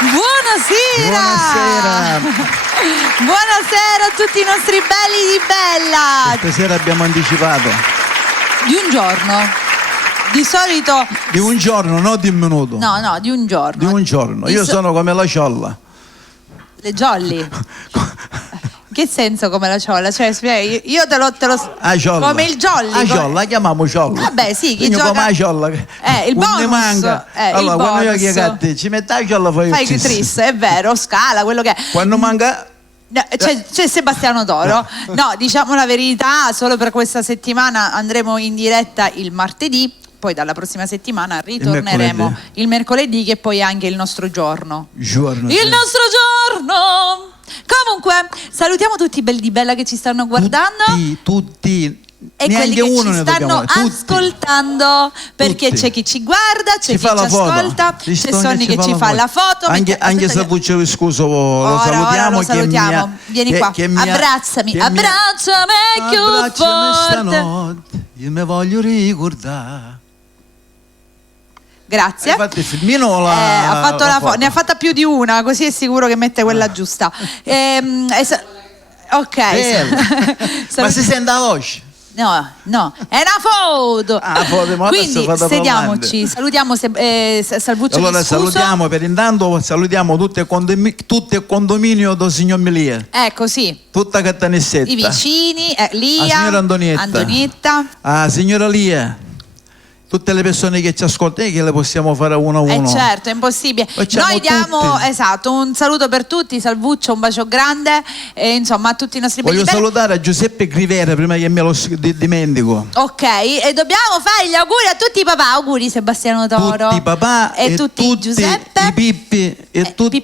Buonasera! Buonasera a tutti i nostri belli di Bella! Stasera abbiamo anticipato. Di un giorno. Di solito... Di un giorno, non di un minuto. No, di un giorno. Di un giorno. Io sono come la ciolla. Le jolly? Che senso come la ciolla? Cioè, io te lo come il jolly. La ciolla, la chiamiamo ciolla. Vabbè, sì, chi quindi gioca... come la ciolla. Il bonus. Manca. Allora, il quando bonus. io chiacchiere, ci metti la ciolla, fai il tris, è vero, scala, quello che è. Quando manca... No, c'è Sebastiano Toro. No, diciamo la verità, solo per questa settimana andremo in diretta il martedì. Poi dalla prossima settimana ritorneremo il mercoledì, che poi è anche il nostro giorno. Il nostro giorno! Comunque, salutiamo tutti i belli di Bella che ci stanno guardando. Tutti. E quelli che ci stanno ascoltando, perché c'è chi ci guarda, c'è chi ci ascolta, c'è Sonny che ci fa la foto. Anche Sapuccio, scuso, lo salutiamo. Vieni qua, abbracciami più forte. Stanotte, io mi voglio ricordare. Grazie. Hai fatto il filmino ha fatto la foto, ne ha fatta più di una, così è sicuro che mette quella giusta. Ok. Ma si sente la voce? No, è una foto. Quindi sediamoci, salutiamo Salvuccio. Allora salutiamo per intanto, salutiamo tutto il condominio del signor Melia. Ecco, sì. Tutta Cattanissetta. I vicini, Lia, la signora Antonietta. La signora Lia. Tutte le persone che ci ascoltano, che le possiamo fare uno a uno. Certo, è impossibile. Facciamo noi diamo tutti. Un saluto per tutti, Salvuccio, un bacio grande, e insomma a tutti i nostri belli. Voglio salutare Giuseppe Grivera prima che me lo dimentico. Ok, e dobbiamo fare gli auguri a tutti i papà. Auguri Sebastiano Toro. Tutti i papà e tutti Giuseppe. I Pippi e tutti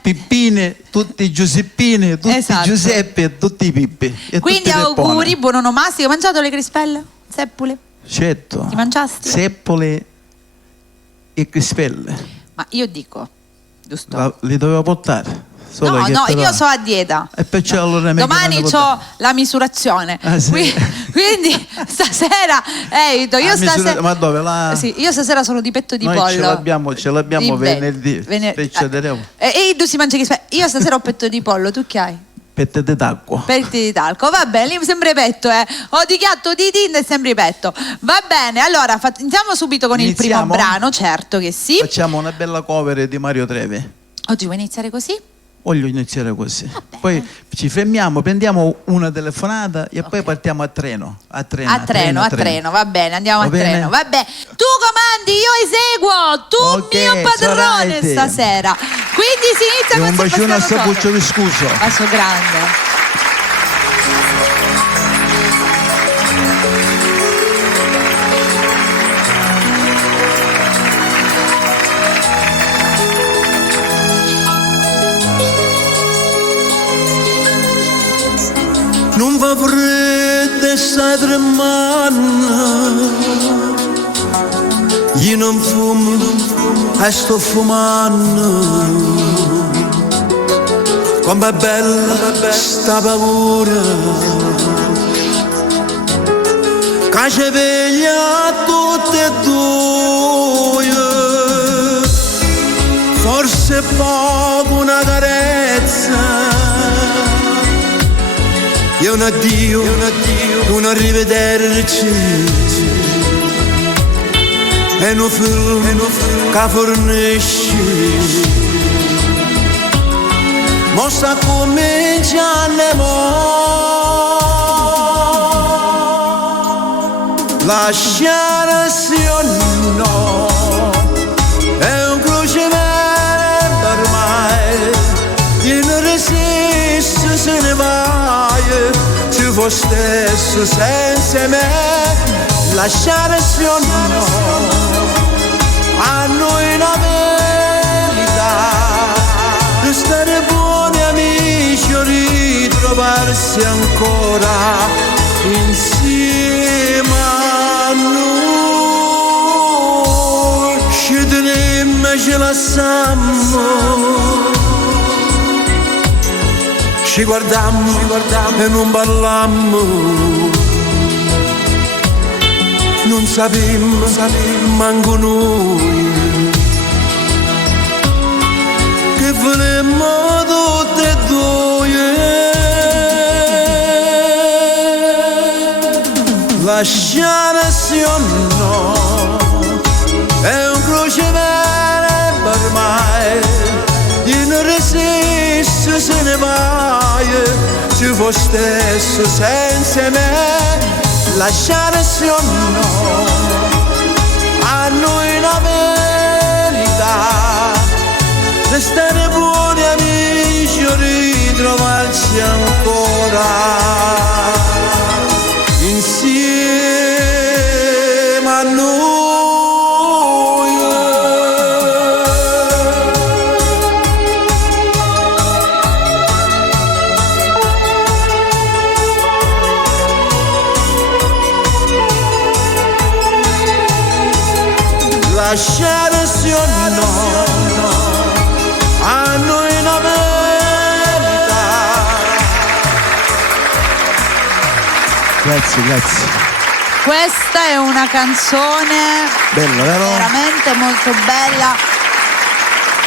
Pippine, tutti Giuseppine, tutti Giuseppe e tutti i Pippi. Quindi auguri, buon onomastico. Hai mangiato le crispelle? Seppule? Certo. Ti mangiasti? Seppole e crispelle. Ma io dico, giusto? Li dovevo portare. No, io sono a dieta. E perciò allora domani ho la misurazione. Sì. Quindi stasera stasera. Ma dove? Sì, io stasera sono di petto di pollo. Ce l'abbiamo venerdì. E tu si mangia io stasera ho petto di pollo, tu che hai? Petti di talco. Petti di talco, va bene, lì sempre petto, o di chiatto di tinta e sempre petto. Va bene, allora iniziamo subito con il primo brano, certo che sì. Facciamo una bella cover di Mario Trevi. Oggi vuoi iniziare così? Voglio iniziare così. Poi ci fermiamo, prendiamo una telefonata e poi partiamo a treno. A treno, va bene, andiamo a treno. Va bene. Tu comandi, io eseguo, tu mio padrone stasera. Quindi si inizia con un bacione a Sapuccio Viscuso. Bacio grande. Non va freddo e stai tremando, io non fumo e sto fumando. Quanto è bella sta paura, che ci veglia tutte e due, forse poco una carezza. E un addio, un arrivederci, e un film che fornisce. Mo sta cominciando lasciare sì o no, è un crocevento ormai, io non resisto se ne vai. Tu vuoi stesso senza me, lasciare sì o no, a noi la verità, di stare buoni amici o ritrovarsi ancora insieme a noi. Ci tenemmo e ce lasciamo, ci guardammo e non parlammo, non sapemmo manco noi lasciare sì o no, è un crocevere ormai, io non resisto se ne vai, tu vuoi stesso senza me, lasciare sì o no, a noi una verità, restare buoni amici o ritrovarci ancora insieme a noi. Lasciare sì o no, a noi una verità. Grazie. Questa è una canzone Bella, vero? veramente molto bella.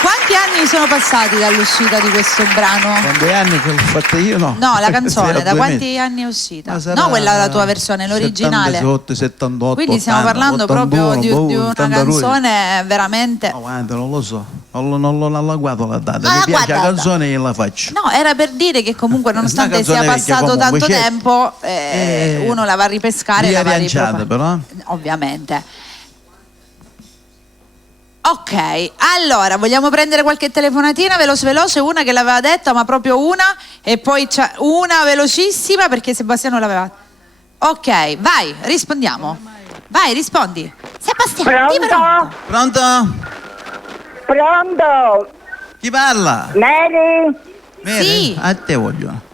Quanti anni sono passati dall'uscita di questo brano? Quanti anni che l'ho fatta io? No, La canzone, Sì, da 2 quanti mesi. anni è uscita? Ma sarà No, quella è la tua versione, l'originale. 78, 78, Quindi stiamo 80, parlando 81, proprio di una 82. canzone veramente... No, guarda, non lo so, non la guardo la data. Non Mi la piace guarda. la canzone e la faccio. No, era per dire che comunque nonostante Una sia canzone vecchia, passato comunque, tanto certo. tempo, uno la va a ripescare e la va a Riarrangiata però. Ovviamente. Ok, allora vogliamo prendere qualche telefonatina veloce, una che l'aveva detta, ma proprio una, e poi c'è una velocissima perché Sebastiano l'aveva. Ok, vai, rispondiamo. Vai, rispondi. Sebastiano, Pronto? Pronto? Pronto? Chi parla? Mary? Mary? Sì. A te voglio.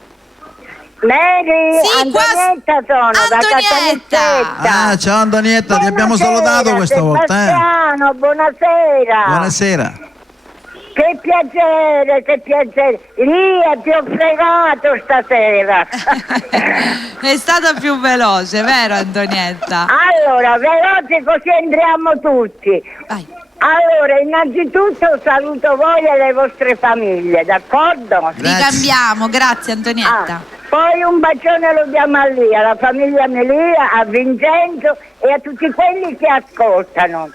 Mary? Sì, Antonietta sono, da Antonietta. Caltanissetta. Ah, ciao Antonietta, ti abbiamo salutato questa volta. Sebastiano, buonasera. Buonasera. Che piacere. Lì ti ho fregato stasera. è stata più veloce, vero Antonietta? Allora, veloce così entriamo tutti. Vai. Allora, innanzitutto saluto voi e le vostre famiglie, d'accordo? Ricambiamo, grazie Antonietta. Poi un bacione lo diamo a lì, alla famiglia Melia, a Vincenzo e a tutti quelli che ascoltano.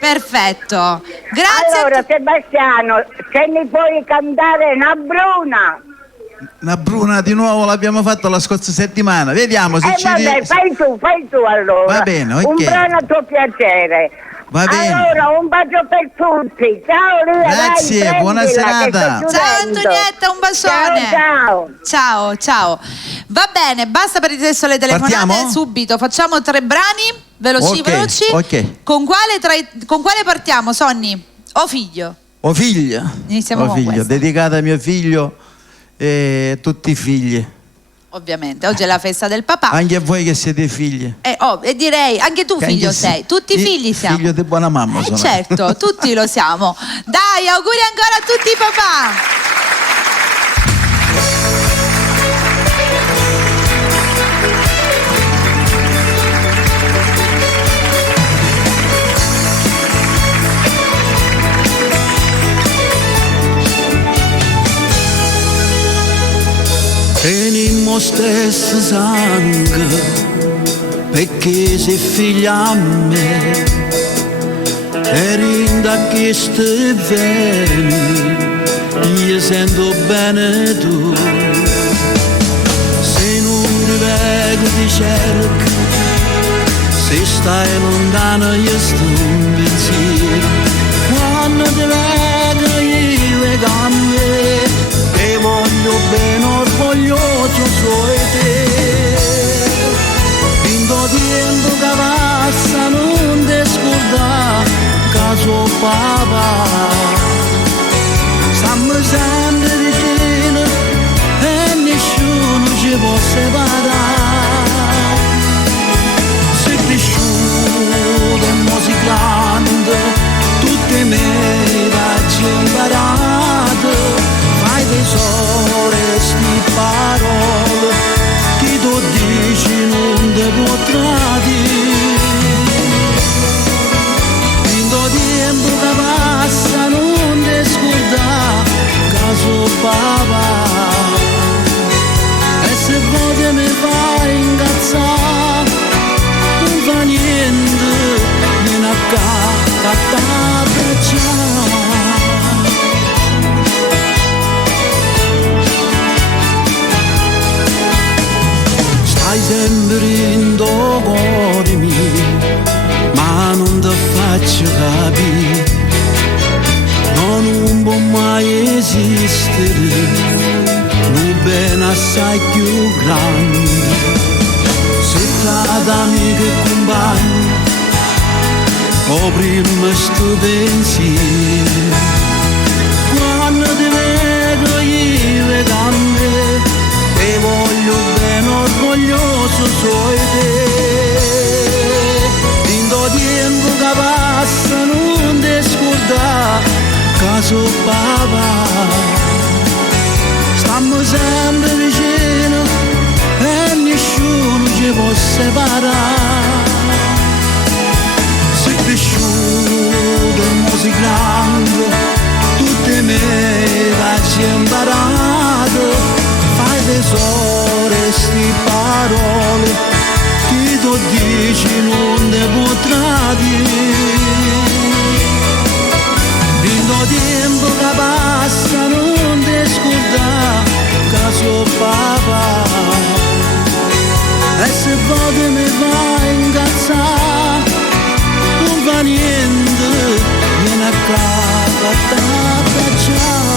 Perfetto, grazie. Allora Sebastiano, se mi puoi cantare una bruna. Una bruna di nuovo l'abbiamo fatto la scorsa settimana. Vediamo se ci Vabbè, fai tu allora. Va bene, ok. Un brano a tuo piacere. Va bene. Allora, un bacio per tutti. Ciao Lia, Grazie, dai, buona prendila, serata. che sto Ciao chiudendo. Antonietta, un bacione. Ciao. Va bene, basta per adesso le telefonate. Partiamo? Subito. Facciamo 3 brani veloci. Ok. Con quale partiamo, Sonny? O figlio? O figlia. Iniziamo con figlio, questa. dedicata a mio figlio e a tutti i figli. Ovviamente, oggi è la festa del papà. Anche a voi che siete figli. E direi, anche tu Che figlio anche sei. Tutti i figli siamo. Figlio di buona mamma sono. Certo, tutti lo siamo. Dai, auguri ancora a tutti i papà. Tenimmo stesso sangue perché sei figlia a me e rinda che stai bene io sento bene tu se non ti vedo ti cerco se stai lontano io sto in pensiero quando ti vedo io e cambio e voglio bene orgoglioso soy te vinto tempo che passa non ti scorda caso papà stiamo sempre vicino e nessuno ci può separare sei cresciuto e musicante tutte me raggi imparato fai tesoro e sti parole chi tu dici non te può tradire vinto tempo che passa non ti scorda caso papà e se poi mi fai incazzare sempre in tuo cuore mio, ma non ti faccio capire, non può mai esistere, un bene assai più grande, se tra amico e compagno, o prima sto pensiero, quando ti vedo io vedo a me, e voglio bene orgoglioso soy te, in do tempo che passa non ti scordare, caso papà, stiamo sempre vicino e nessuno ci può separare. Sei cresciuto e sei grande, tutte me l'hai imparato, fai tesoro e sti parole, chi tu dici non te può tradire. In tempo che passa non ti scordare, caso papà, e se poi mi vai a incazzare, non fa niente, vieni a casa a t'abbracciare.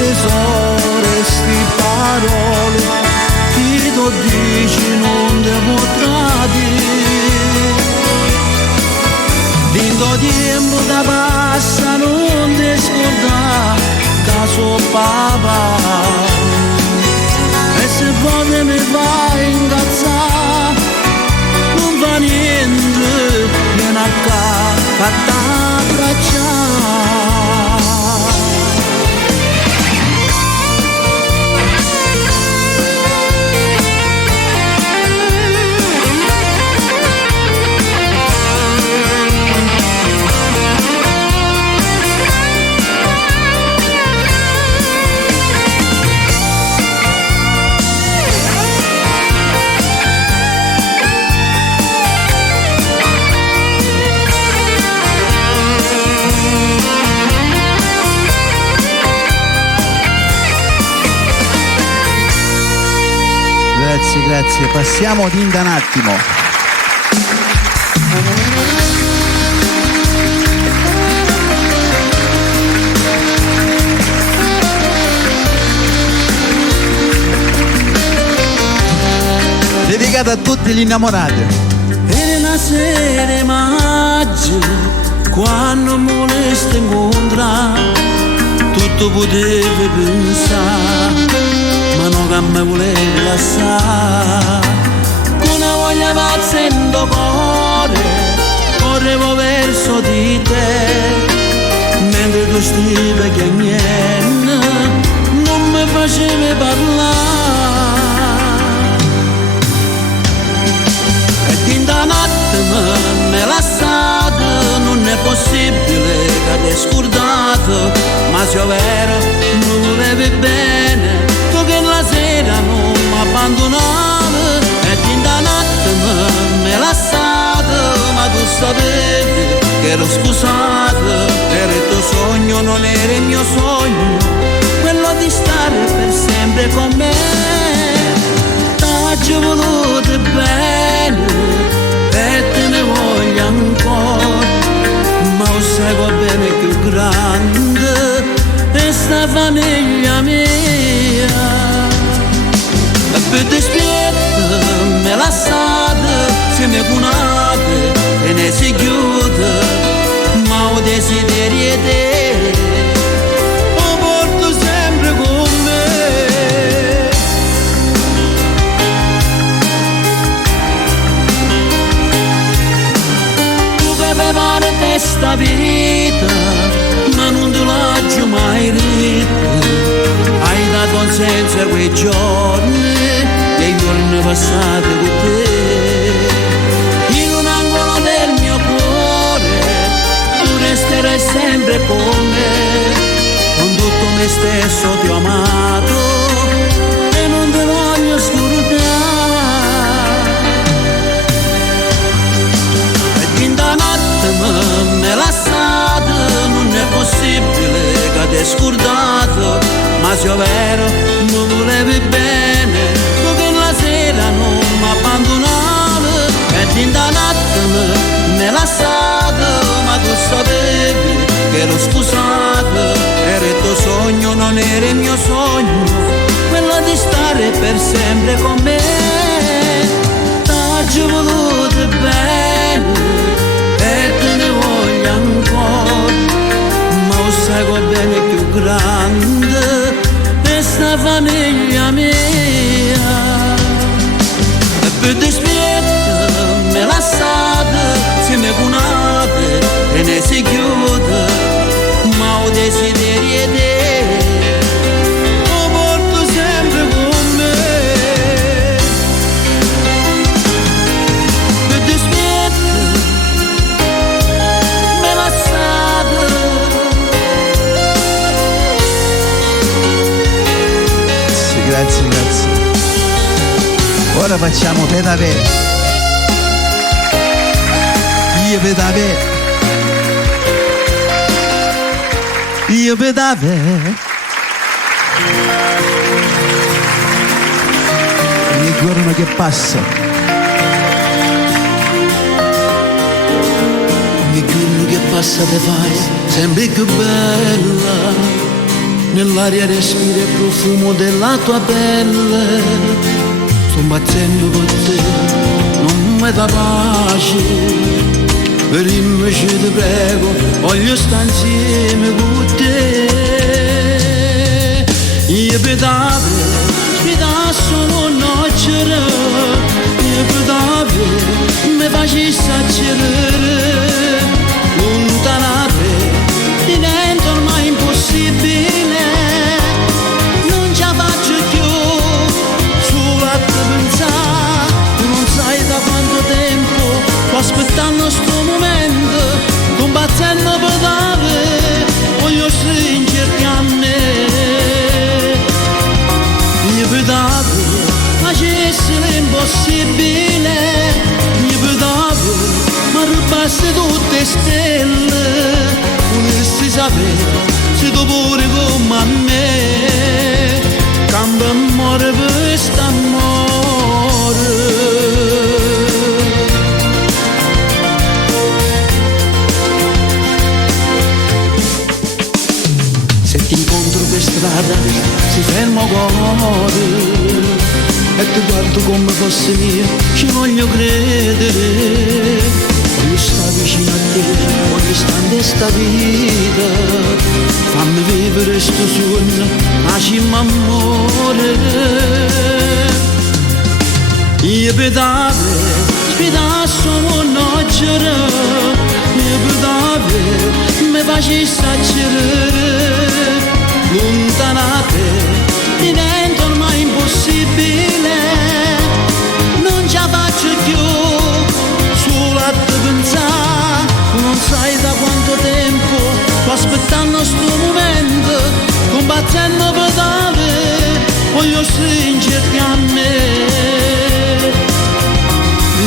Tesoro sti parole, chi tu dici non te può tradire. Lindo tempo che passa non ti scordare, caso papà, e se poi mi vai a incazzare, non fa niente, vieni a casa a t'abbracciare. Grazie, passiamo ad Inda un attimo. Dedicata a tutti gli innamorati. Era una sera magica, quando mi voleste incontrare, tutto potevi pensare, ma non che mi volevi lasciare, con una voglia pazza in tuo cuore, correvo verso di te, mentre tu stavi chiagnendo, non mi facevi parlare, e in da notte mi lasciato, non è possibile che ti hai scordato, ma se è vero non volevi bene, che la sera non mi abbandonava, e in da notte mi lasciato, ma tu sapevi che ero scusato, era il tuo sogno, non era il mio sogno, quello di stare per sempre con me, t'ho voluto bene e te ne voglio ancora, ma lo sai va bene più grande è sta famiglia mia. E per dispietto me lasciate, se mi conate e ne si chiude, ma ho desiderio di te, lo porto sempre con me. Tu che prepari questa vita, ma non te lascio mai rito, hai dato un senso a quei giorni, e i giorni passati con te, in un angolo del mio cuore me stesso ti ho amato e non te voglio scordare. E in da notte me lasciato, non è possibile che ti hai scordato, ma se è vero non volevi bene, tu che la sera non mi abbandonavi. E in da notte me lasciato, ma tu sapevi che ero sposato, era il tuo sogno, non era il mio sogno, quello di stare per sempre con me. T'ho voluto bene e te ne voglio ancora, ma lo sai qua bene più grande questa famiglia mia. E per dispietto me lasciate, se mi punate e ne si chiude, ma ho desiderio di te, lo porto sempre con me. Per dispietto me lasciate. Grazie, grazie. Ora facciamo pedavè. Io pedavè. Io pedavè. Ogni giorno che passa, ogni giorno che passa te fai sempre più bella. Nell'aria respira il profumo della tua pelle. Sto battendo per te, non mi dà pace. Per invece ti prego, voglio stare insieme con te. Io pedavo, spida solo noccere. Io pedavo, mi facessi accelerare. Lontanate, diventa ormai impossibile. Aspettando sto momento, combattendo per dare, voglio stringerti a me. Io pedavo, facessi l'impossibile. Io pedavo, ma rubasse tutte stelle. Volessi sapere se tu pure come a me, cambia amore per quest'amore. Strada, si ferma cuore e ti guardo come fosse mio, ci voglio credere. Voglio stare vicino a te, voglio stare in questa vita, fammi vivere sto sogno, facciamo amore. Io pedavo, spida solo noccere. Io pedavo, mi facessi accelerare. Lontanate, diventa ormai impossibile. Non ce la faccio più, solo a te pensare. Non sai da quanto tempo sto aspettando sto momento, combattendo per dare, voglio stringerti a me.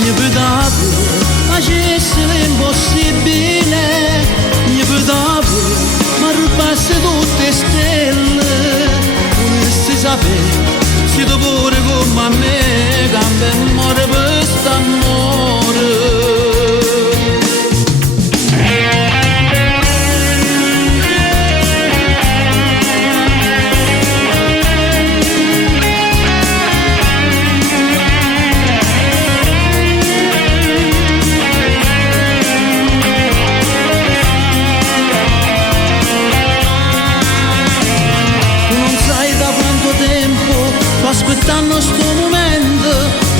Io pedavo, facessi l'impossibile. Io pedavo, ma rubasse tutte stelle. Volessi sapere se tu pure come a me, cambia amore per quest'amore. Aspettando sto momento,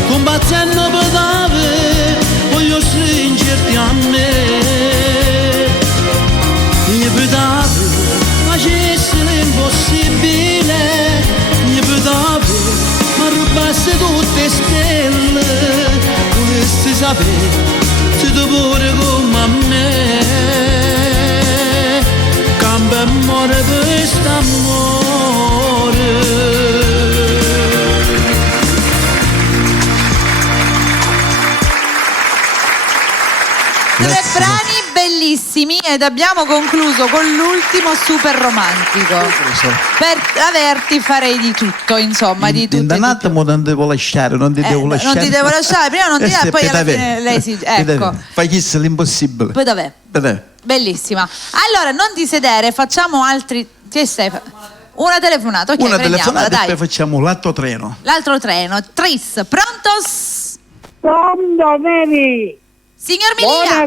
combattendo per dare, voglio stringerti a me. Io pedavo, facessi l'impossibile. Io pedavo, ma rubasse tutte stelle. Volessi sapere se tu pure come a me, cambia muore quest'amore. Tre brani bellissimi ed abbiamo concluso con l'ultimo super romantico. Per averti farei di tutto, insomma, di tutto. In un attimo non devo lasciare, non ti devo lasciare. Non ti devo lasciare, prima non ti dà, poi alla fine lei si... Ecco. Fai chissà l'impossibile. Poi dov'è? Bellissima. Allora, non ti sedere, facciamo altri... Che stai? Una telefonata, ok, una prendiamola, telefonata dai. e poi facciamo l'altro treno. L'altro treno. Tris, prontos? Pronto, Mary? Signor Milia.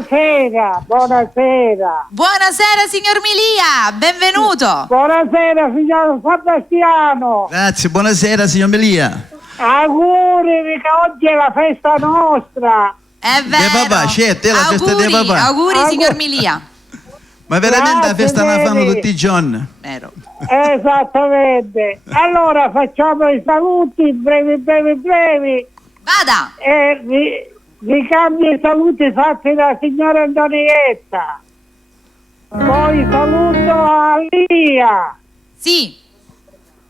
Buonasera. Buonasera, signor Milia, benvenuto. Buonasera, signor Sebastiano. Grazie, buonasera signor Melia. Auguri, che oggi è la festa nostra. È vero. papà, certo, è la festa dei papà. Auguri, signor Milia. Ma veramente Grazie, la festa la fanno Mary. tutti i giorni. Vero. Esattamente. Allora facciamo i saluti brevi. Vada. Vi cambio i saluti fatti da signora Antonietta. Poi saluto a Lia. Sì.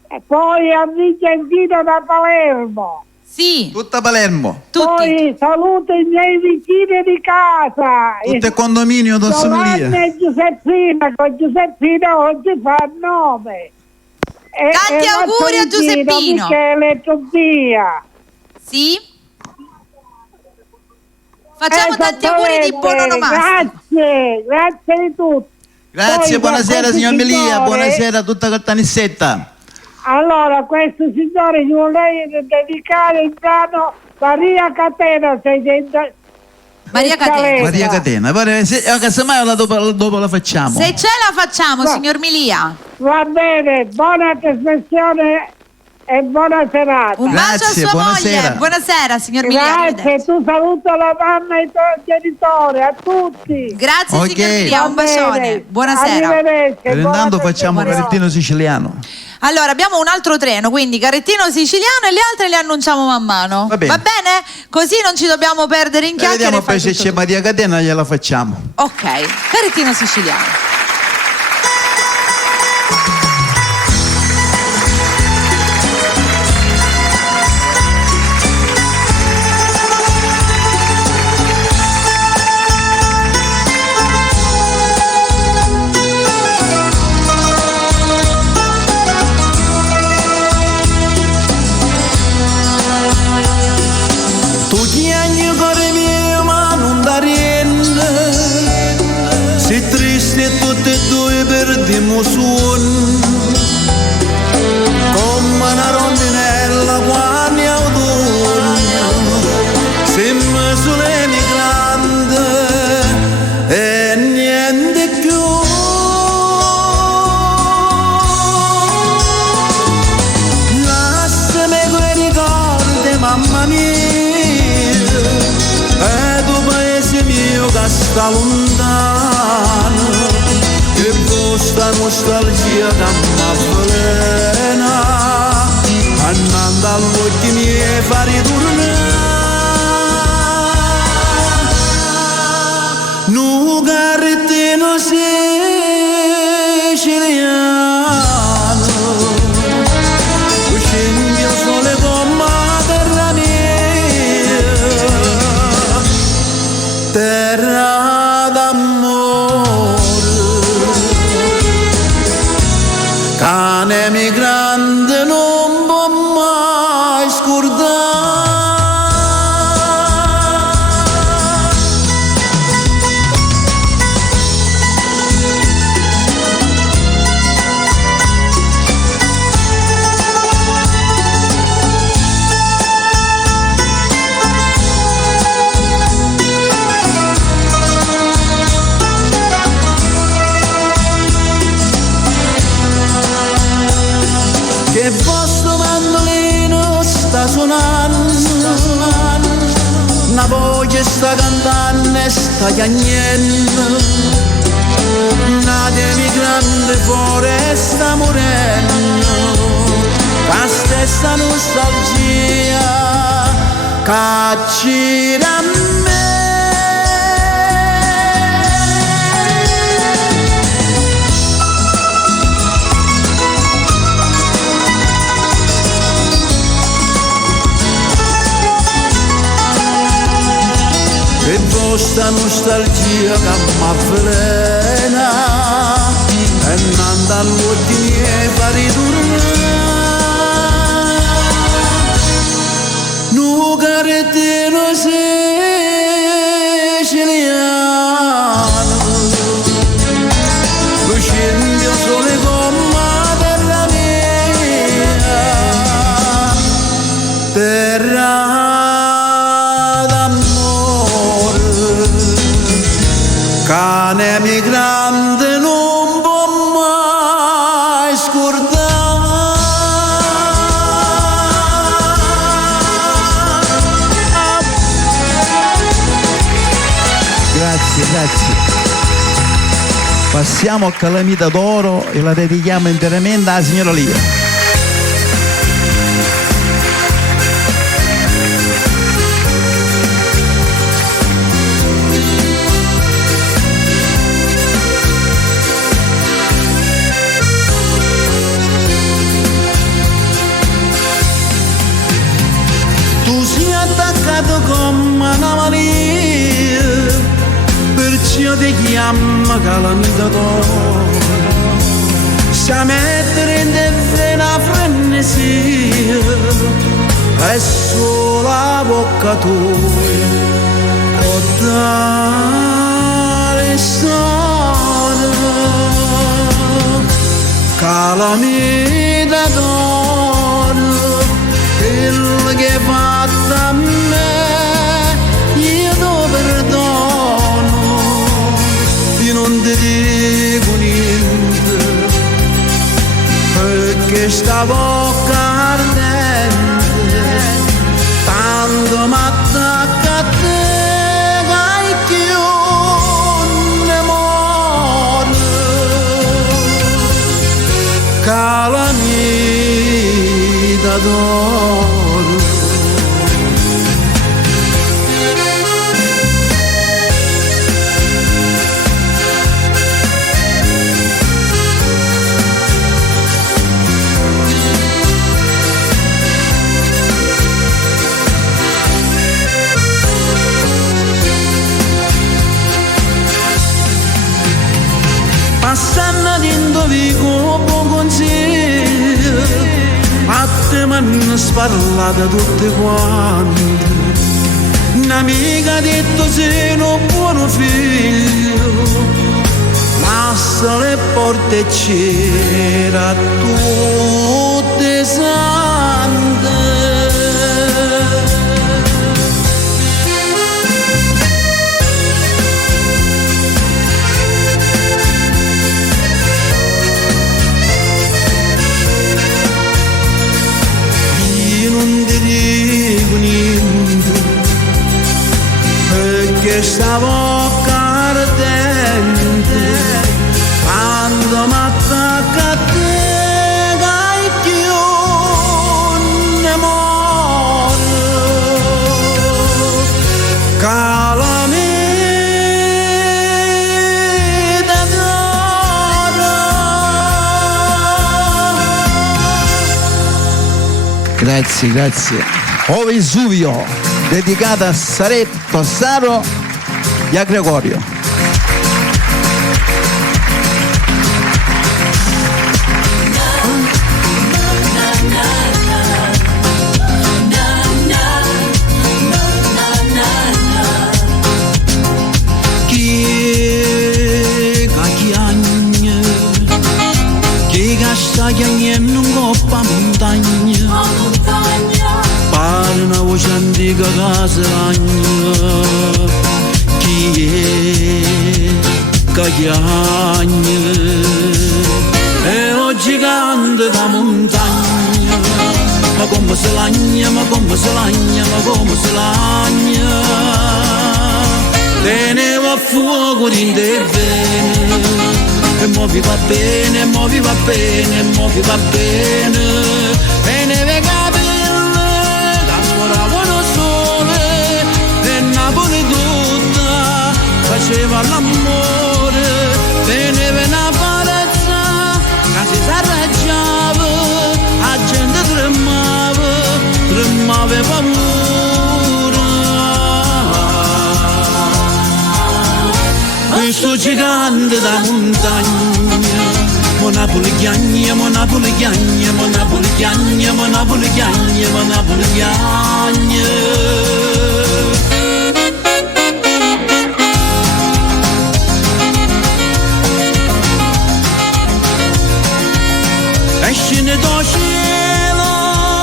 E poi a Vicentino da Palermo. Sì. Tutta Palermo. Tutti. Poi saluto i miei vicini di casa. Tutto il condominio Giovanni Melia. e Giuseppina, con Giuseppina oggi fa il nome. Tanti auguri a Antonino, Giuseppino. Michele e Tobia. Sì. Facciamo tanti auguri di buon onomastico. Grazie di tutto. Grazie, Poi, buonasera questo signor Melia, signore- buonasera a tutta Caltanissetta. Allora, questo signore gli vorrei dedicare il brano Maria Catena 600. Maria Catena. Maria Catena, casomai dopo la facciamo. Se ce la facciamo, signor Milia. Va bene, buona trasmissione e buona serata. Un bacio a Grazie, sua buonasera. moglie. Buonasera, signor Milia. Grazie, arrivederci. tu saluto la mamma e i tuoi genitori, a tutti. Grazie, Ok. signor Milia. Un Va bene. bacione. Buonasera. Arrivederci. E intanto facciamo buona Carettino siciliano. Allora, abbiamo un altro treno, quindi carrettino siciliano e le altre le annunciamo man mano. Va bene. Così non ci dobbiamo perdere in E chiacchiere. vediamo e fai poi se tutto c'è tu. Maria Catena gliela facciamo. Ok, carrettino siciliano. Tu chiagni cuore mio ma non da niente, sei triste e tutte e due perdiamo suono, come una rondinella quando è autunno, sembra sole grande e niente più. Lasciami quei ricordi, mamma mia, e tu paese mio che sta lontano, che questa nostalgia che m'avvelena, andando all'occhi miei fa ritornare. Nu carrettino siciliano, scende il sole come la terra mia, terra d'amore, cane migrante non può mai scordare. Che vostro mandolino sta suonando, una voce sta cantando e sta chiagnendo, una grande foresta morendo, la stessa nostalgia che ci da me. sta nostalgia che m'avvelena e non dall'occhi miei fa ritornare. Nu carettino siciliano, lo scempio sole come terra mia, terra cane emigrante non può mai scordare. Grazie. Passiamo a Calamita d'Oro e la dedichiamo interamente alla signora Lia. Come una malia, perciò ti chiamo Calamita d'Oro. Sa mettere in te una frenesia e solo la bocca tua può dare storia. Calamita d'Oro, quello che hai fatto a me non ti dico niente, perché sta bocca ardente tanto m'attacca a te che più ne muore. Calamita d'Oro, passando dentro vico buon consiglio, a te mi hanno sparlata tutte quante. Un'amica ha detto sei un buono figlio, lascia le porte c'era tutte sante. Perché sta bocca ardente quando m'attacca a te che più ne muore. Calamita d'Oro. Grazie. O Vesuvio, dedicata a Saretto, Saro e a Gregorio. Chi cacchiagne, chi casta chiagnendo un coppa montagna, pare una voce antica che si lagna. Chi è cacchiagne e oggi canta da montagna, ma come si lagna, ma come si lagna, ma come si lagna. Tenevo a fuoco di te bene, e mo vi va bene, mo vi va bene, mo vi va bene. E ne ve capille, la scuoravano sole, e Napoli tutta faceva l'amore. E ne ve una palezza, che si s'arraggiava, la gente tremava e paura. gigante da montagna. Monapoli chiagna, Monapoli chiagna, Monapoli chiagna, Monapoli chiagna, Monapoli chiagna. Escine do cielo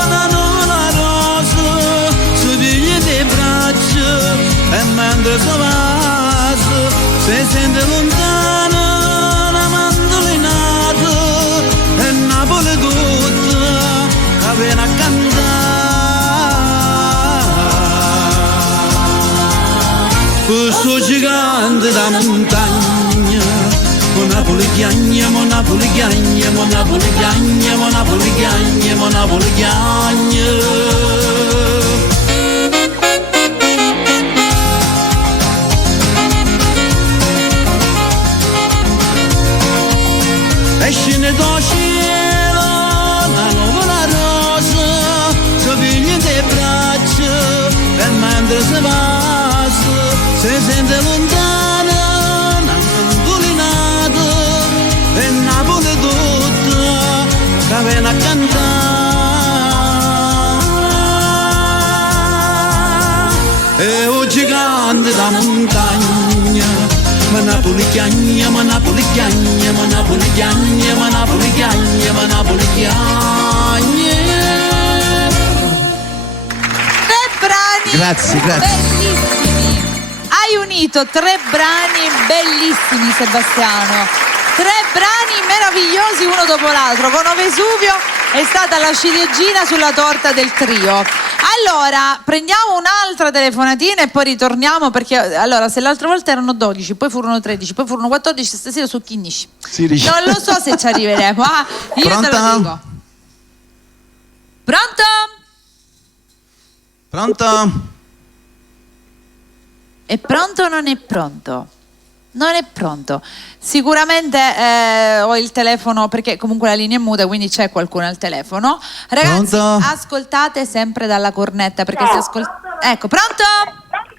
una nuvola rosa, si piglia dei braccia e mentre si passa si sente lontano una mandolinata e Napoli tutta che viene a cantare. Questo gigante da montagna, Monapoli chiagna, Monapoli chiagna, Monapoli chiagna, Monapoli chiagna, Monapoli chiagna. Escine do cielo una nuvola rosa, si piglia dei braccia e mentre si passa si sente lontana una mandolinata e Napoli tutta che viene a cantare. E un gigante da montagna, Monapoli chiagna, Monapoli chiagna, Monapoli chiagna, Monapoli chiagna, Monapoli chiagna. Tre brani Grazie. bellissimi. Hai unito tre brani bellissimi, Sebastiano. Tre brani meravigliosi uno dopo l'altro. Con Vesuvio è stata la ciliegina sulla torta del trio. Allora, prendiamo un'altra telefonatina e poi ritorniamo, perché allora se l'altra volta erano 12, poi furono 13, poi furono 14, stasera su 15. Non lo so se ci arriveremo. Io Pronto? te lo dico. Pronto? Pronto? È pronto o non è pronto? Non è pronto. Sicuramente ho il telefono, perché comunque la linea è muta, quindi c'è qualcuno al telefono. Ragazzi, Pronto? ascoltate sempre dalla cornetta, perché se Ecco, pronto?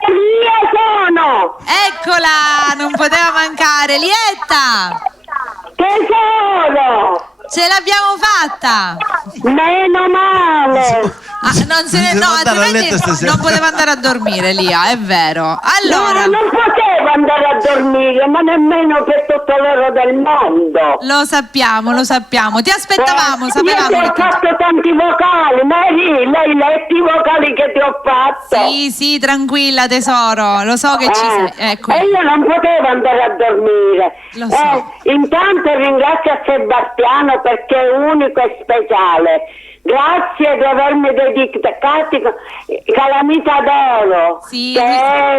Io sono! Eccola, non poteva mancare. Lietta, Tesoro! ce l'abbiamo fatta. Meno male! Non se ne Non no, si può andare a altrimenti letto stasera. non poteva andare a dormire, Lia, è vero. Allora, No, non potevo andare a dormire, ma nemmeno per tutto l'oro del mondo. lo sappiamo. Ti aspettavamo, sapevamo Io ti ho che fatto tanti vocali, Mary, lei letti i vocali che ti ho fatto. Sì, tranquilla tesoro, lo so che ci sei. Ecco. E io non potevo andare a dormire. Lo so. Intanto ringrazio a Sebastiano perché è unico e speciale. Grazie di avermi dedicato Calamita d'Oro, Sì. che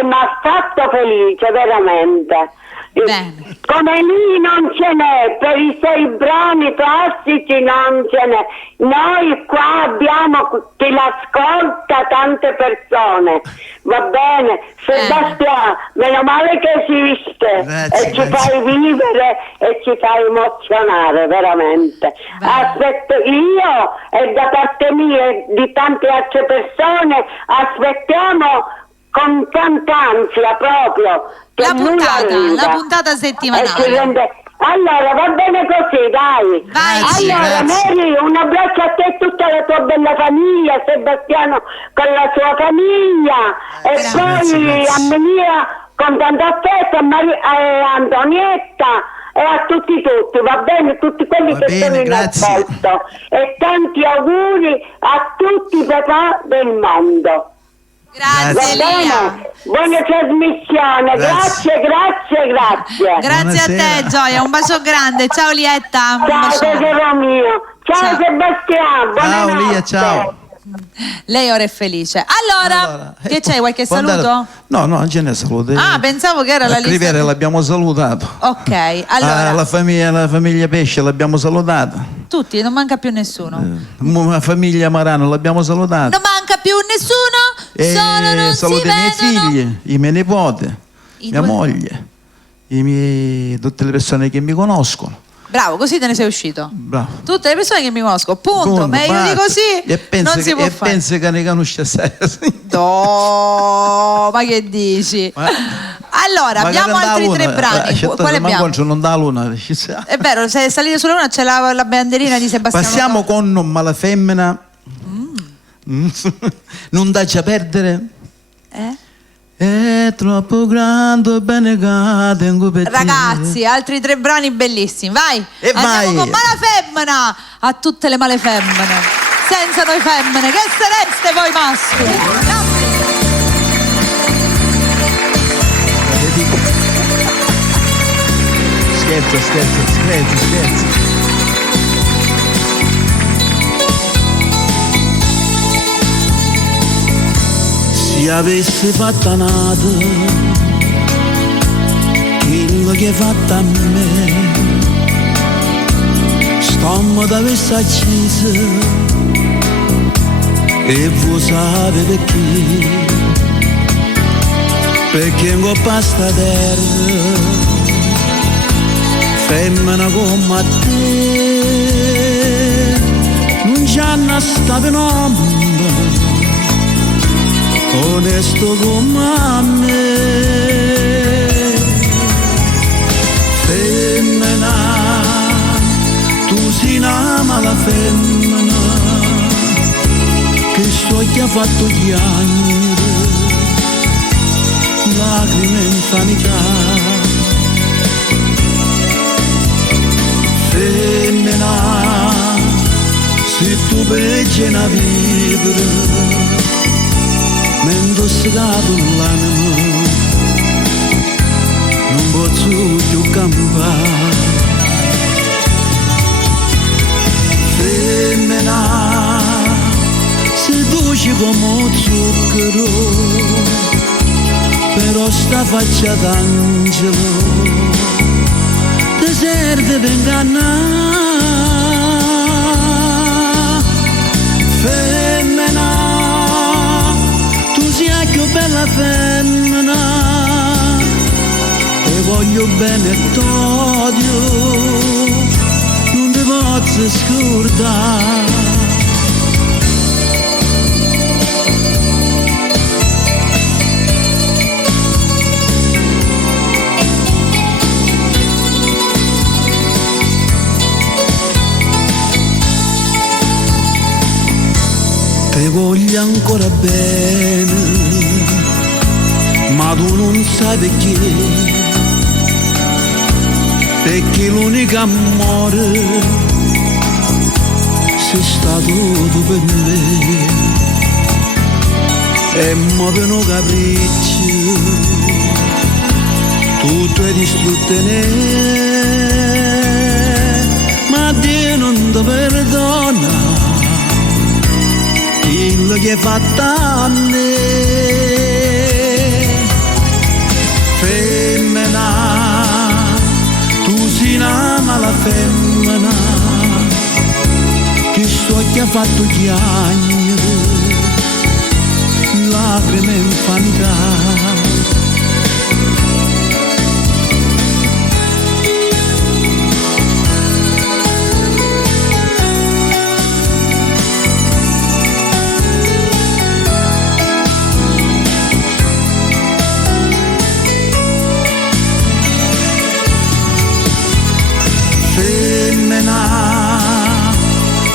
mi ha fatto felice veramente. Bene. Come lì non ce n'è, per i 6 brani classici non ce n'è. Noi qua abbiamo chi l'ascolta, tante persone. Va bene, Sebastiano, meno male che esiste. Grazie, E ci grazie. fai vivere e ci fai emozionare veramente. Bene. Aspetto io e da parte mia e di tante altre persone aspettiamo con tanta ansia proprio che La lui arriva. puntata E ci settimanale. rende- Allora va bene così, dai. Vai. Grazie, Allora grazie. Mary, un abbraccio a te e tutta la tua bella famiglia, Sebastiano con la sua famiglia e Grazie, poi grazie. a Melia con tanto affetto, a Antonietta e a tutti, va bene, tutti quelli Va che bene, sono in grazie. ascolto, e tanti auguri a tutti i papà del mondo. Grazie Va Lia. bene? Buona trasmissione, Grazie. grazie. Grazie a te Buonasera. Gioia, un bacio grande. Ciao Lietta. Un Ciao bacione. tesoro mio, ciao Ciao. Sebastiano, Ciao buonanotte. Lia, ciao. Lei ora è felice. Allora, che c'hai, qualche può andare- saluto? No, non ce ne saluti. Ah, pensavo che era la lista. Rivere l'abbiamo salutato. Ok, allora, La famiglia Pesce l'abbiamo salutata. tutti, non manca più nessuno. La famiglia Marano l'abbiamo salutata. Non manca più nessuno, E solo non si saluto i miei vedono. figli, i miei nipoti, I mia tuoi- moglie, tutte le persone che mi conoscono. Bravo, così te ne sei uscito. Bravo. Tutte le persone che mi conoscono, punto. Meglio di basta. così E penso non si che, può e fare. penso che ne conosci assai. No, ma che dici? Ma- Allora, abbiamo altri 3 brani. Quale abbiamo? Non dà l'una. È vero, se salite sulla luna c'è la banderina di Sebastiano. Passiamo con Malafemmina. Non dacci a perdere. È troppo grande, bene che tengo per te. Ragazzi, altri 3 brani bellissimi. Vai. E andiamo vai. con Malafemmina. A tutte le malefemmine. Senza noi femmine, che sareste voi mascoli? Scherzo. Se avessi fatto nato quello che hai fatto a me, stamma d'avesse acceso e voi sapete perché in coppa sta terra femmina come te non c'hanno stato nome onesto come me. Femmina, tu sei una mala femmina che so che ha fatto piangere lacrime in sanità. Femmina, se tu becci una vivere, mi indossato l'anima, non posso più campare. Femmina, se dolce come zucchero, però sta faccia d'angelo ti serve per ingannare. Femmina, tu sei più bella femmina, ti voglio bene e t'odio, non ti posso scordare. Ti voglio ancora bene, ma tu non sai perché l'unico amore sei stato tu per me. E mo per un capriccio tutto è distrutto in me, ma Dio non ti perdona quello che hai fatto a me. Femmina, tu sei una mala femmina che so che ha fatto piangere lacrime in sanità.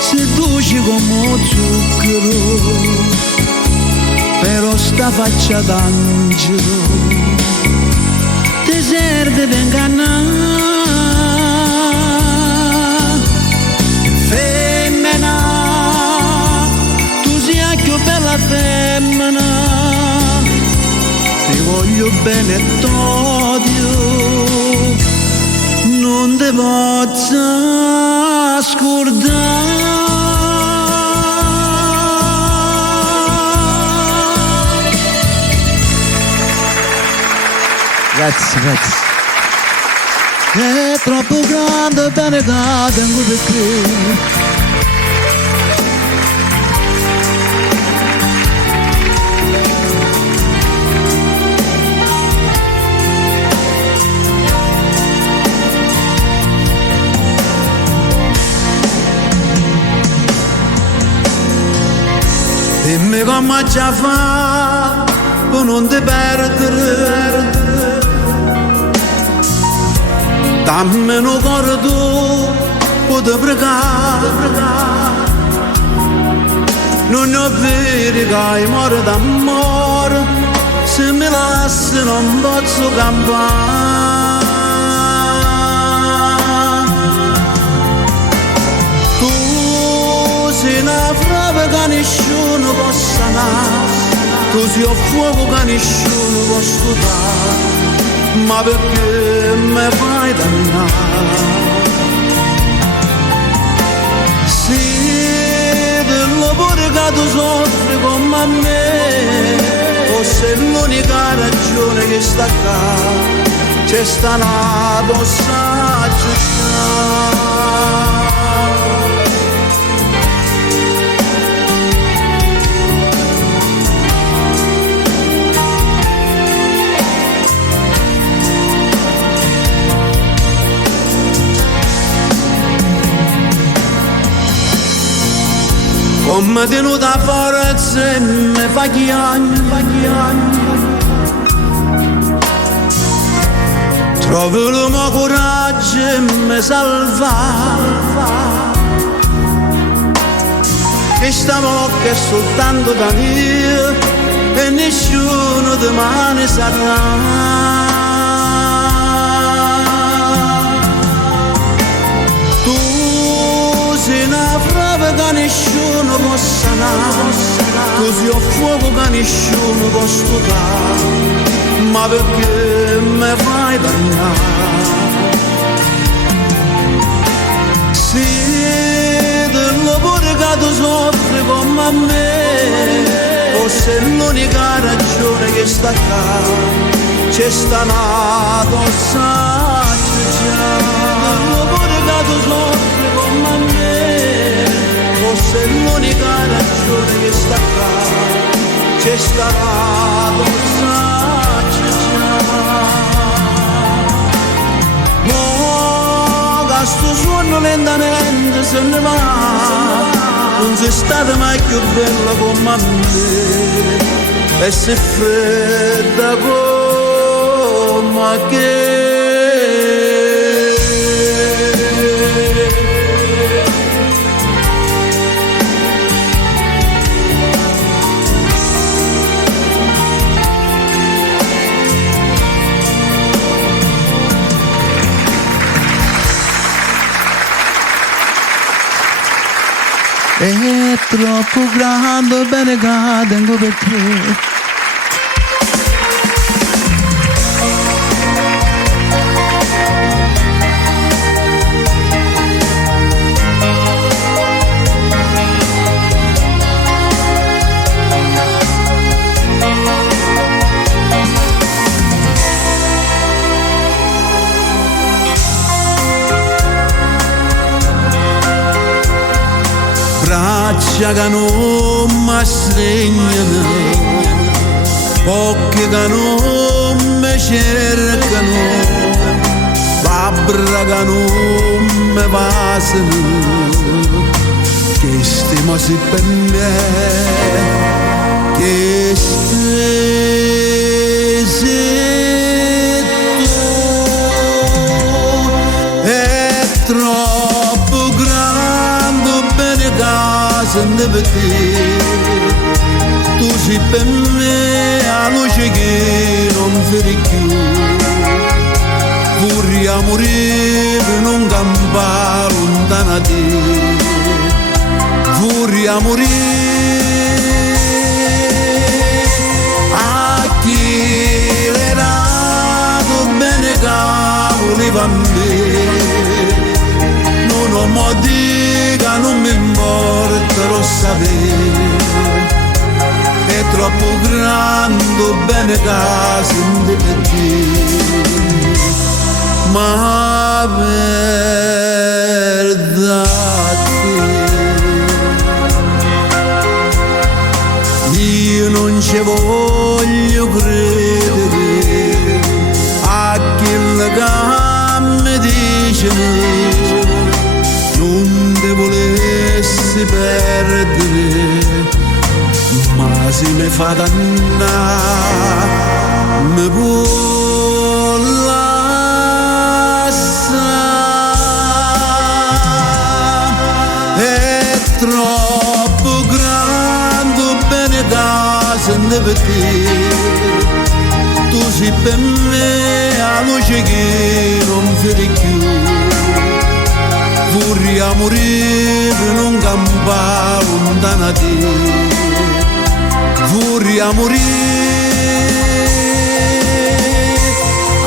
Se dolce come zucchero, però sta faccia d'angelo ti serve per ingannare. Femmina, tu sei più bella femmina, ti voglio bene e t'odio, non ti posso scordare. Grazie. È troppo grande, bene che tengo per te. Dimmi come ci fa per non ti perdere, dammi un cuore tu, potrei pregare, non ho vero che muore d'amore, se mi lasci non posso campare. Tu sei una prova che nessuno possa dare, tu sei un fuoco che nessuno può stupare, ma perché mi fai dannare? Sì, dello pure che tu soffri come me, forse è l'unica ragione che sta qua, c'è sta nato saggio. Come tenuta forza e mi fa chiagno, trovo il mio coraggio e mi salva, che sta bocca è soltanto da mia e nessuno di mani sarà. Sei una prova che nessuno può sanare, tu sei un fuoco che nessuno può stupare, ma perché mi fai dannare? Sì, dello pure che tu soffri come me, forse è l'unica ragione che sta qua, c'è sta nato saggio già. Dello pure che tu soffri come me, forse è l'unica ragione che sta qua, c'è stato saggio già. Mo' che sto suono lentamente se ne va, non sei stata mai più bella come me, e sei fredda come che. È troppo grande, bene che tengo per te. Braccia che non mi stringono, occhi che non mi cercano, labbra che non mi basano, che stiamo sì per me, che sei tu, è troppo grande bene che sento per te, tu sei per me la luce che non vedi più, vorrei morire per non campare lontana da te, vorrei morire a chi l'era bene che voleva me, non ho modica, non mi importa, lo sapere, è troppo grande bene che sento per te, ma perda te, io non ci voglio credere a quello che mi dice, non te volessi perdere, ma se mi fa dannare mi può lasciare. grande per te. Tu sei per me la luce che non vedi più. Vorrei morire per non campare lontano da te. Vorrei morire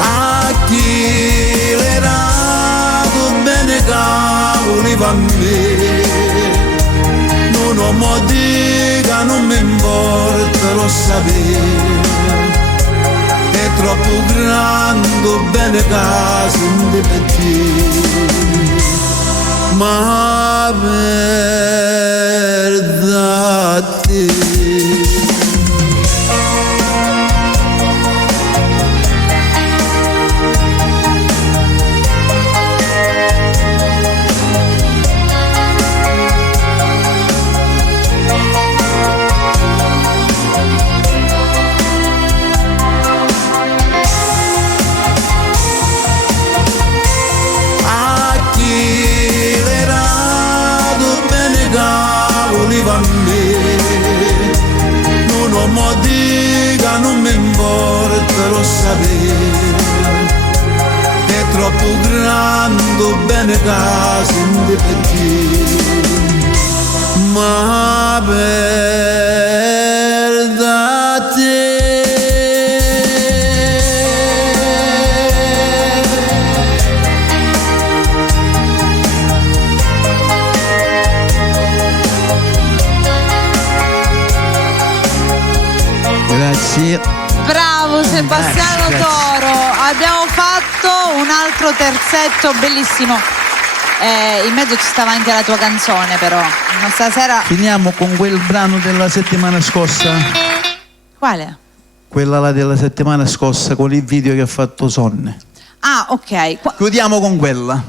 a chi l'erato bene cavoli per me. Non ho modica, non mi importa, lo sapere. È troppo grande, bene caso di per te. Ma perda te. Non ho modica, non mi importa, lo sapere. È troppo grande, bene caso di per te. Ma perda te. Grazie. Bravo Sebastiano Grazie. Toro, abbiamo fatto un altro terzetto bellissimo. In mezzo ci stava anche la tua canzone, però. Ma stasera. Finiamo con quel brano della settimana scorsa. Quale? Quella là della settimana scorsa con il video che ha fatto Sonne. Ah, ok. Chiudiamo con quella.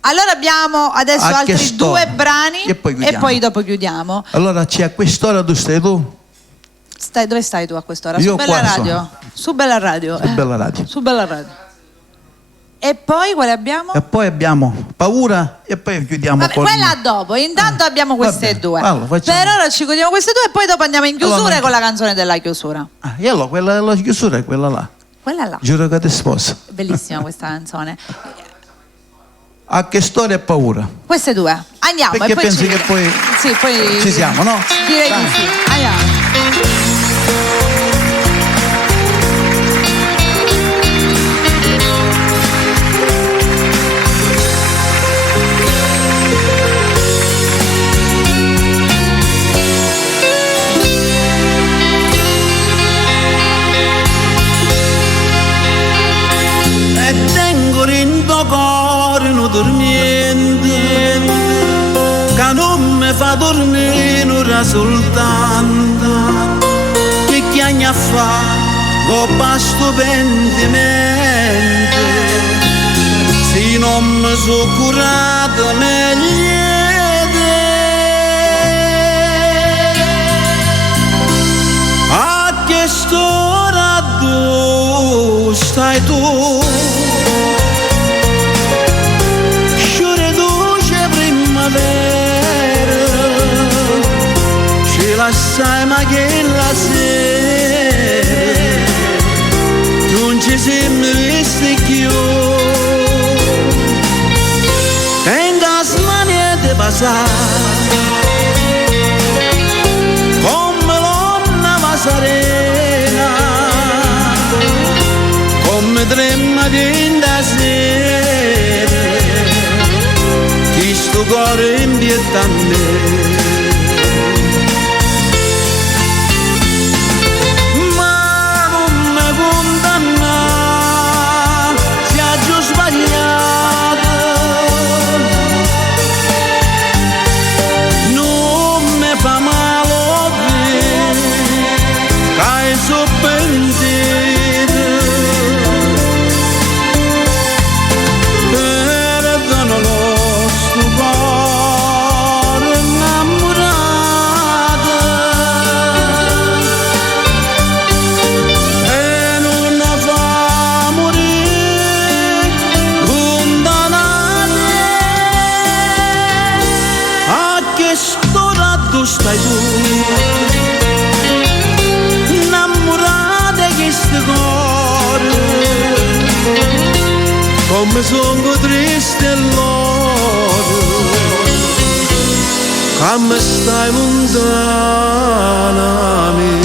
Allora abbiamo adesso A altri quest'ora. 2 brani E poi chiudiamo. dopo chiudiamo. Allora a quest'ora tu stai tu? Dove stai tu a quest'ora? Io Su Bella qua Radio? Su Bella Radio. Su Bella Radio. Su Bella Radio. E poi quale abbiamo? E poi abbiamo Paura e poi chiudiamo Vabbè, con... quella dopo, intanto abbiamo queste bene. 2. Allora, facciamo- Per ora ci godiamo queste 2 e poi dopo andiamo in chiusura Allora, con la canzone della chiusura. Ah, e allora quella della chiusura è quella là. Quella là. Giuro che ti sposo. Bellissima questa canzone. A che storia e Paura. Queste 2. Andiamo. Perché e poi pensi che poi Sì, poi ci siamo, no? Direi Dai. di sì. Andiamo. E tengo in tuo cuore non dormiente, che non mi fa dormire ora soltanto, che chiagna fa con basto pentimento, se non mi so curato meglio. A che st'ora tu stai tu? Sciore dolce primavera, ci lasciai ma che la sera non ci siamo visti più. E in casa niente passare come l'onna serena, come tremma di da sera, chi sto cuore invietta a me. Ma non mi condanna, se ha già sbagliato, non mi fa male che so pentito, perdono lo stupore come sono triste l'oro, come stai lontana me.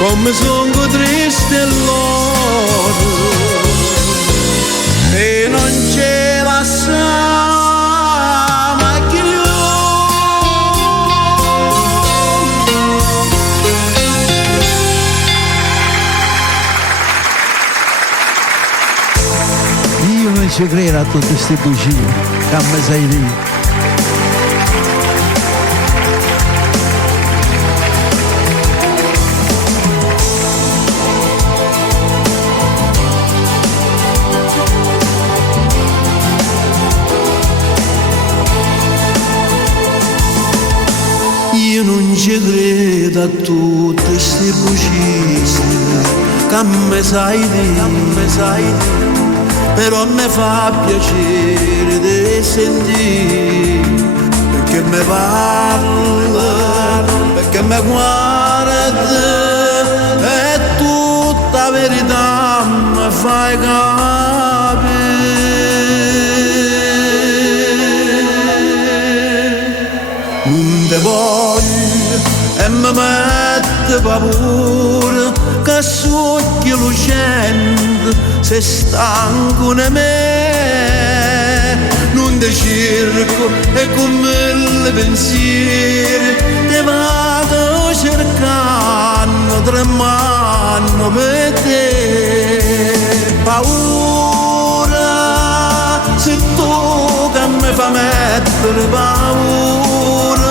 Come sono triste l'oro e non ce la sa mai più. Io non ci credo a tutte queste bugie, come sei lì. Io non ci credo a tutte queste bugie, che me sai di, però mi fa piacere di sentire, perché mi parla, perché mi guarda, e tutta verità mi fai capire. Non te voglio e mi mette paura, che sogni lucente se stanco di me. Non ti cerco e con mille pensieri ti vado cercando, tremando per te. Paura, se tu che mi fa mettere paura,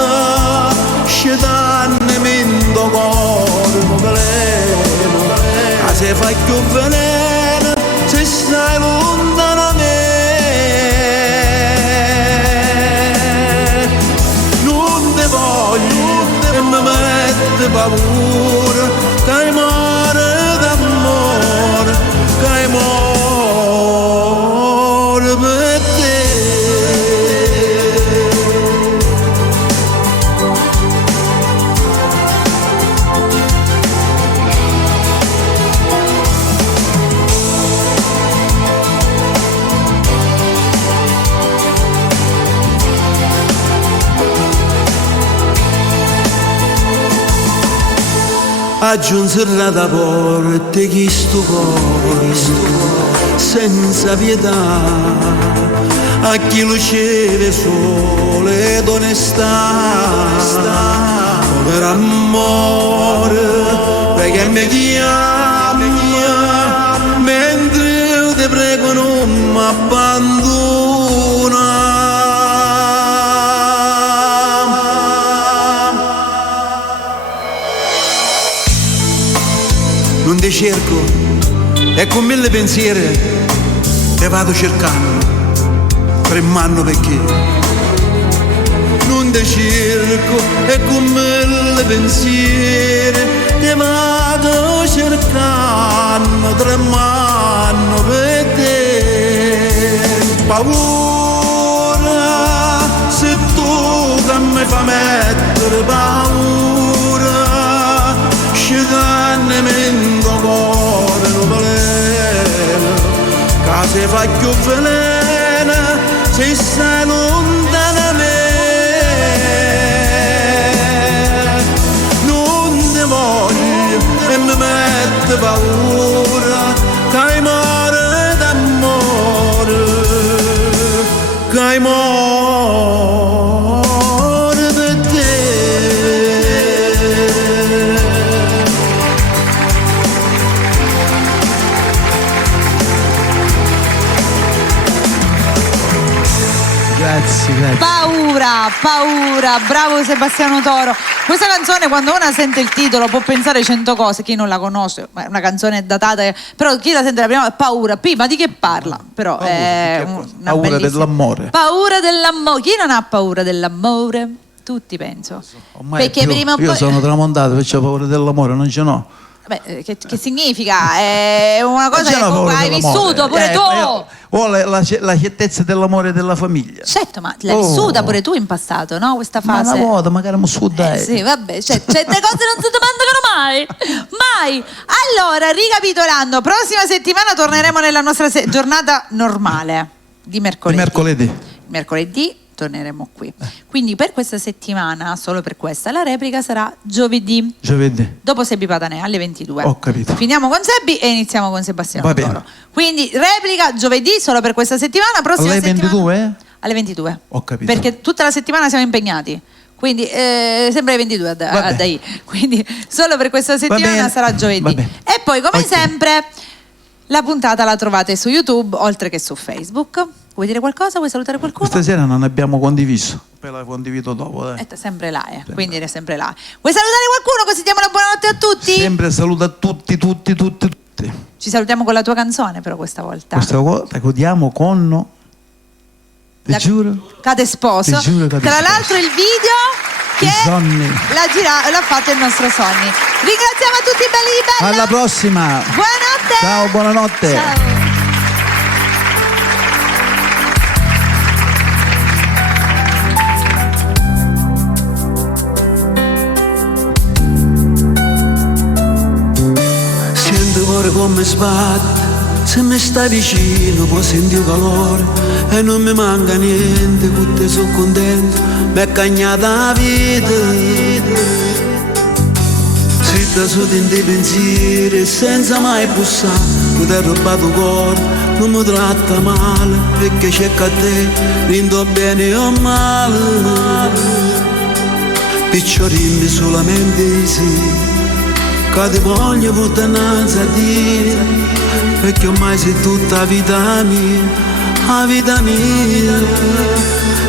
scetanne mento corpo veleno, ma se fai più veleno se stai lontano da me. Non te voglio e mi mette paura, che muore d'amore, che muore per te. Aggiungerà da porte chi sto cuore senza pietà, a chi luceve sole ed onestà, povero amore, perché mi chiami, mentre io ti prego non mi abbandona. Non ti cerco e con mille pensieri te vado cercando, tremando perché non ti cerco e con mille pensieri ti vado cercando, tremando per te. Paura, se tu che mi fa mettere paura, sceglie mento cuore non veleno, che se fa più veleno, se sei lontana da me. Non ti voglio e mi mette paura, che muore d'amore, che muore per te. Grazie. Paura, bravo Sebastiano Toro. Questa canzone, quando una sente il titolo, può pensare 100 cose. Chi non la conosce, è una canzone datata, però chi la sente la prima, paura. Prima di che parla? Però è una paura bellissima. dell'amore. Paura dell'amore. Chi non ha paura dell'amore? Tutti, penso. Perché prima o io poi... sono tramontato, perciò paura dell'amore non ce n'ho. Beh, che significa? È una cosa che comunque hai vissuto pure tu. O la certezza dell'amore della famiglia. Certo, ma l'hai vissuta pure tu in passato, no? Questa fase. Ma una volta magari mi sudai. Sì, vabbè, certe cose non si domandano mai. Mai. Allora, ricapitolando, prossima settimana torneremo nella nostra giornata normale di mercoledì. Mercoledì torneremo qui. Quindi per questa settimana, solo per questa, la replica sarà giovedì. Dopo Sebbi Patanè alle 22. Ho capito. Finiamo con Sebbi e iniziamo con Sebastiano Toro. Quindi replica giovedì solo per questa settimana. Prossima alle 22? Settimana, alle 22. Ho capito. Perché tutta la settimana siamo impegnati. Quindi sempre alle 22 dai. Quindi solo per questa settimana sarà giovedì. E poi come sempre la puntata la trovate su YouTube oltre che su Facebook. Vuoi dire qualcosa? Vuoi salutare qualcuno? Stasera non abbiamo condiviso, poi la condivido dopo. Sempre là, quindi è sempre là. Vuoi salutare qualcuno così diamo la buonanotte a tutti? Sempre saluto a tutti. Ci salutiamo con la tua canzone però questa volta. Questa volta godiamo con... Ti giuro? Cade sposo. Tra l'altro il video che l'ha fatto il nostro Sonny. Ringraziamo a tutti belli di bella. Alla prossima. Buonanotte. Ciao, buonanotte. Ciao. Come sbatte, se mi stai vicino puoi sentire calore e non mi manca niente, con te sono contento, mi è cagnata la vita. Zitta su di te pensieri senza mai bussare, ti hai rubato il cuore, non mi tratta male, perché c'è che a te, rindo bene o male. Picciolimmi solamente sì, che ti voglio puttananza a dire, perché ormai sei tutta la vita mia,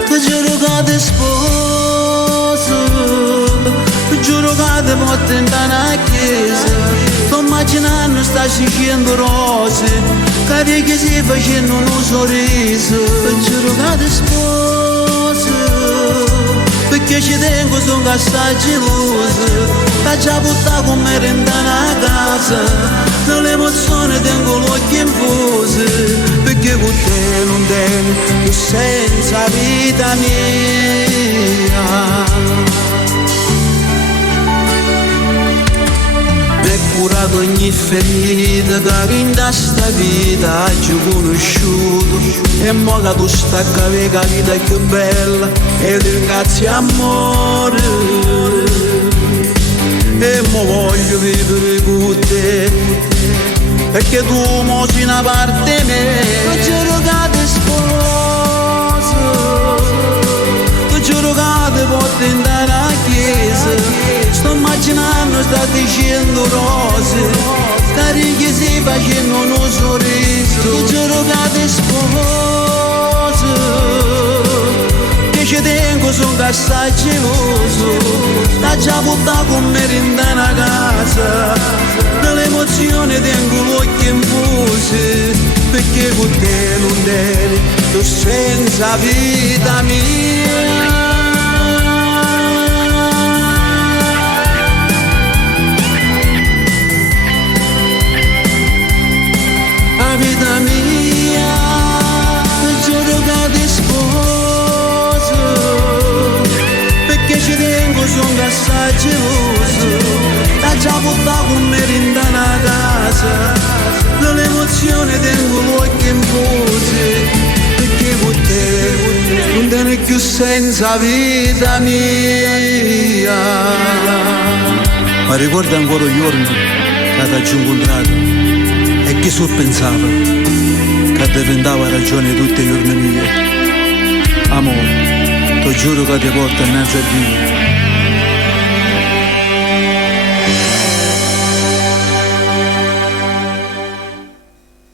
ti giuro che ti sposo, ti giuro che ti porto in una chiesa, sto immaginando sta scicendo rose, che ti si facendo un sorriso, ti giuro che ti sposo, perché ci tengo, sono assai geloso, che già portato con me in una casa, nell'emozione tengo l'occhio in pose, perché con te non devi, tu senza vita mia. Mi hai curato ogni ferita che in sta vita ho conosciuto, e mo che tu stacca via la vita più bella, e ti ringrazio amore. E mo voglio vivere con te, perché tu mo sei una parte mia. Ti giuro che ti sposo, ti giuro che ti porto in una chiesa, sto immaginando, sta dicendo rose, che si facendo un sorriso. Ti giuro che ti sposo, che ci tengo, sono assai geloso, l'ha già buttato con me in una casa, nell'emozione tengo l'occhio in pose, perché con te non devi, tu senza vita mia. portavo con me in una casa, l'emozione tengo l'occhio in voce, perché con te non tiene più senza vita mia. Ma ricordo ancora il giorno che ti ho incontrato e che so pensavo che diventava ragione tutte le giorni mie. Amore, ti giuro che ti porto innanzi a Dio